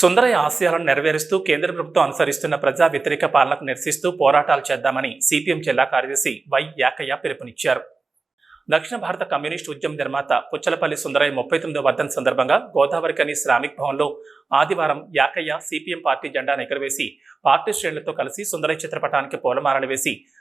సుందరయ్య ఆశయాలను నెరవేరుస్తూ కేంద్ర ప్రభుత్వం అనుసరిస్తున్న ప్రజా వ్యతిరేక పాలనకు నిరసిస్తూ పోరాటాలు చేద్దామని సిపిఎం జిల్లా కార్యదర్శి వై యాకయ్య పిలుపునిచ్చారు. దక్షిణ భారత కమ్యూనిస్ట్ ఉద్యమ నిర్మాత పుచ్చలపల్లి సుందరయ్య ముప్పై తొమ్మిదో వర్ధన్ సందర్భంగా గోదావరి కని శ్రామిక్ భవన్లో ఆదివారం యాకయ్య సిపిఎం పార్టీ జెండాను ఎగరవేసి పార్టీ శ్రేణులతో కలిసి సుందరయ్య చిత్రపటానికి పూలమాలలు వేసి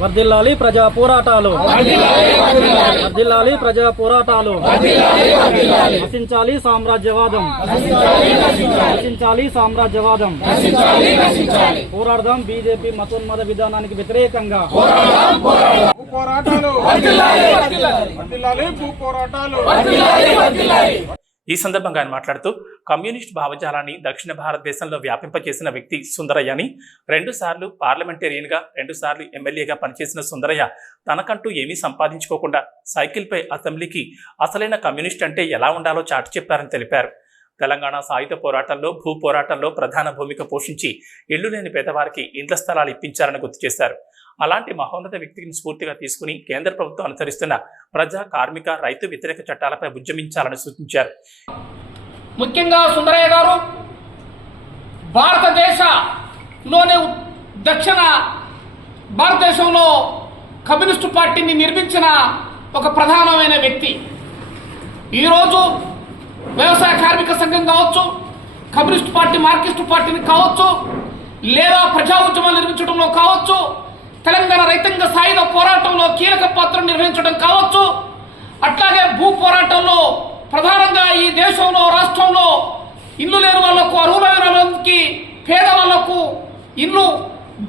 వర్ధిల్లాలి ప్రజా పోరాటాలు. వర్ధిల్లాలి ప్రజా పోరాటాలు. నశించాలి సామ్రాజ్యవాదం. నశించాలి సామ్రాజ్యవాదం. పోరాడదాం బీజేపీ మతోన్మద విధానానికి వ్యతిరేకంగా. పోరాటాలు. ఈ సందర్భంగా ఆయన మాట్లాడుతూ కమ్యూనిస్ట్ భావజాలాన్ని దక్షిణ భారతదేశంలో వ్యాపింపచేసిన వ్యక్తి సుందరయ్య అని పార్లమెంటేరియన్గా రెండు సార్లు ఎమ్మెల్యేగా పనిచేసిన సుందరయ్య తనకంటూ ఏమీ సంపాదించుకోకుండా సైకిల్పై అసెంబ్లీకి అసలైన కమ్యూనిస్ట్ అంటే ఎలా ఉండాలో చాటి చెప్పారని తెలిపారు. తెలంగాణ సాయుధ పోరాటంలో భూ పోరాటంలో ప్రధాన భూమిక పోషించి ఇళ్ళు లేని పేదవారికి ఇండ్ల స్థలాలు ఇప్పించారని గుర్తు చేశారు. అలాంటి మహోన్నత వ్యక్తిని స్ఫూర్తిగా తీసుకుని కేంద్ర ప్రభుత్వం అనుసరిస్తున్న ప్రజా కార్మిక రైతు వ్యతిరేక చట్టాలపై ఉద్యమించాలని సూచించారు. ముఖ్యంగా సుందరయ్య గారు భారతదేశంలోనే దక్షిణ భారతదేశంలో కమ్యూనిస్టు పార్టీని నిర్మించిన ఒక ప్రధానమైన వ్యక్తి. ఈరోజు వ్యవసాయ కార్మిక సంఘం కావచ్చు కమ్యూనిస్ట్ పార్టీ మార్కిస్ట్ పార్టీని కావచ్చు లేదా ప్రజా ఉద్యమాలు నిర్మించడంలో కావచ్చు తెలంగాణ రైతాంగ సాయుధ పోరాటంలో కీలక పాత్ర నిర్వహించడం కావచ్చు అట్లాగే భూ పోరాటంలో ప్రధానంగా ఈ దేశంలో రాష్ట్రంలో ఇల్లు లేని వాళ్ళకు అర్హులైన వాళ్ళకి పేద వాళ్ళకు ఇల్లు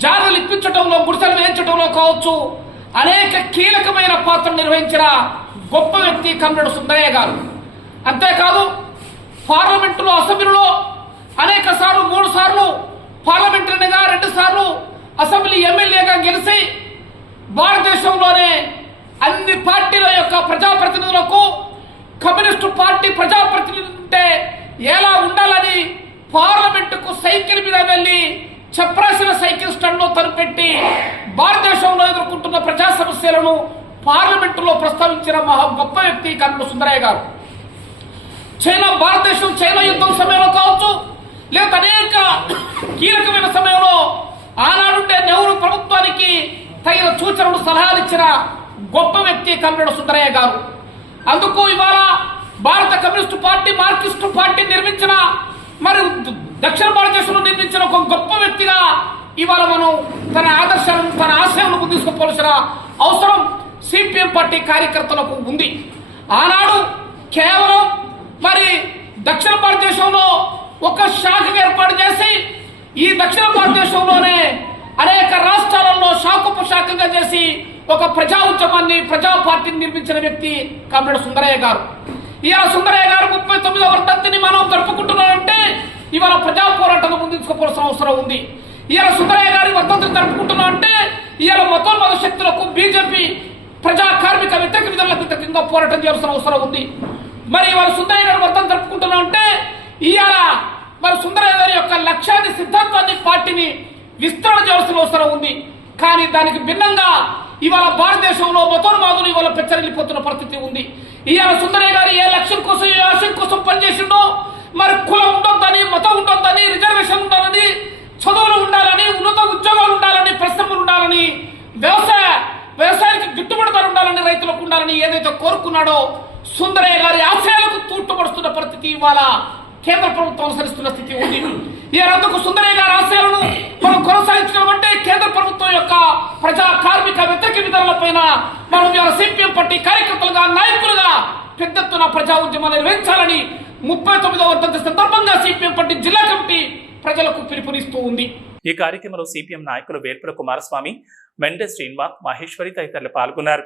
జారులు ఇప్పించడంలో గుడిసెలు వేయించడంలో కావచ్చు అనేక కీలకమైన పాత్ర నిర్వహించిన గొప్ప వ్యక్తి కమ్రేడు సుందరయ్య గారు. అంతేకాదు పార్లమెంటులో అసెంబ్లీలో అనేక సార్లు మూడు సార్లు పార్లమెంటరీగా రెండు సార్లు అసెంబ్లీ ఎమ్మెల్యేగా గెలిచి భారతదేశంలోనే అన్ని పార్టీల యొక్క ప్రజాప్రతినిధులకు కమ్యూనిస్టు పార్టీ ప్రజాప్రతినిధులు ఉంటే ఎలా ఉండాలని పార్లమెంటుకు సైకిల్ మీద వెళ్ళి చప్రాసిన సైకిల్ స్టాండ్లో తలపెట్టి భారతదేశంలో ఎదుర్కొంటున్న ప్రజా సమస్యలను పార్లమెంటులో ప్రస్తావించిన మహా గొప్ప వ్యక్తి కన్నుల సుందరయ్య గారు. చైనా భారతదేశం చైనా యుద్ధం సమయంలో కావచ్చు లేదా అనేక కీలకమైన సమయంలో ఆనాడుండే నెహ్రూ ప్రభుత్వానికి తగిన సూచనలు సలహాలు ఇచ్చిన గొప్ప వ్యక్తి కమ్రేడు సుందరయ్య గారు. అందుకు ఇవాళ భారత కమ్యూనిస్టు పార్టీ మార్క్సిస్టు పార్టీ నిర్మించిన మరి దక్షిణ భారతదేశంలో నిర్మించిన ఒక గొప్ప వ్యక్తిగా ఇవాళ మనం తన ఆదర్శాలను తన ఆశయాలను ముందుకు తీసుకుపోవలసిన అవసరం సిపిఎం పార్టీ కార్యకర్తలకు ఉంది. ఆనాడు భారతదేశంలో ఒక శాఖను ఏర్పాటు చేసి ఈ దక్షిణ భారతదేశంలోనే అనేక రాష్ట్రాలలో శాఖోప శాఖగా చేసి ఒక ప్రజా ఉద్యమాన్ని ప్రజా పార్టీని నిర్మించిన వ్యక్తి కామ్రేడ్ సుందరయ్య గారు. ఇవాళ సుందరయ్య గారు ముప్పై తొమ్మిదవ వర్ధంతిని మనం జరుపుకుంటున్నామంటే ఇవాళ ప్రజా పోరాటం ముందుకోవాల్సిన అవసరం ఉంది. ఇవాళ సుందరయ్య గారి వర్ధంతిని జరుపుకుంటున్నామంటే ఇవాళ మతోన్మత శక్తులకు బీజేపీ ప్రజా కార్మిక వ్యతిరేక విధానాలకు వ్యతిరేకంగా పోరాటం చేయాల్సిన అవసరం ఉంది. మరి వారు సుందరయ్య గారు వర్ధం జరుపుకుంటున్నా ఉంటే ఇవాళ మరి సుందరయ్య గారి యొక్క లక్ష్యాన్ని సిద్ధాంతాన్ని పార్టీని విస్తరణ చేయాల్సిన అవసరం ఉంది. కానీ దానికి భిన్నంగా ఇవాళ భారతదేశంలో మతోన్మాదులు ఇవాళ పెచ్చరిల్లిపోతున్న పరిస్థితి ఉంది. ఇవాళ సుందరయ్య గారు ఏ లక్ష్యం కోసం ఏ ఆశయం కోసం పనిచేసిండో మరి కులం ఉండొద్దని మతం ఉండొద్దని రిజర్వేషన్ ఉండాలని చదువులు ఉండాలని ఉన్నత ఉద్యోగాలు ఉండాలని పరిశ్రమలు ఉండాలని వ్యవసాయ వ్యవసాయానికి గిట్టుబడి ధర ఉండాలని రైతులకు ఉండాలని ఏదైతే కోరుకున్నాడో సుందరయ్య గారి ఆశయాలకు తూట్టుపడుతున్న పరిస్థితి ఇవాళ కేంద్ర ప్రభుత్వం అనుసరిస్తున్న స్థితి ఉంది. ఈ రందుకు సుందరయ్య గారి ఆశయాలను మనం కొనసాగించడం కేంద్ర ప్రభుత్వం యొక్క ప్రజా కార్మిక వ్యతిరేక విధానాలపైన మనం ఇవాళ సిపిఎం పార్టీ కార్యకర్తలుగా నాయకులుగా పెద్ద ఎత్తున ప్రజా ఉద్యమాలు నిర్వహించాలని ముప్పై తొమ్మిదవ వర్ధంతి సందర్భంగా సిపిఎం పార్టీ జిల్లా కమిటీ ప్రజలకు పిలుపునిస్తూ ఉంది. ఈ కార్యక్రమంలో సిపిఎం నాయకులు వేర్పుల కుమారస్వామి మెండే శ్రీనివాస్ మహేశ్వరి తదితరులు పాల్గొన్నారు.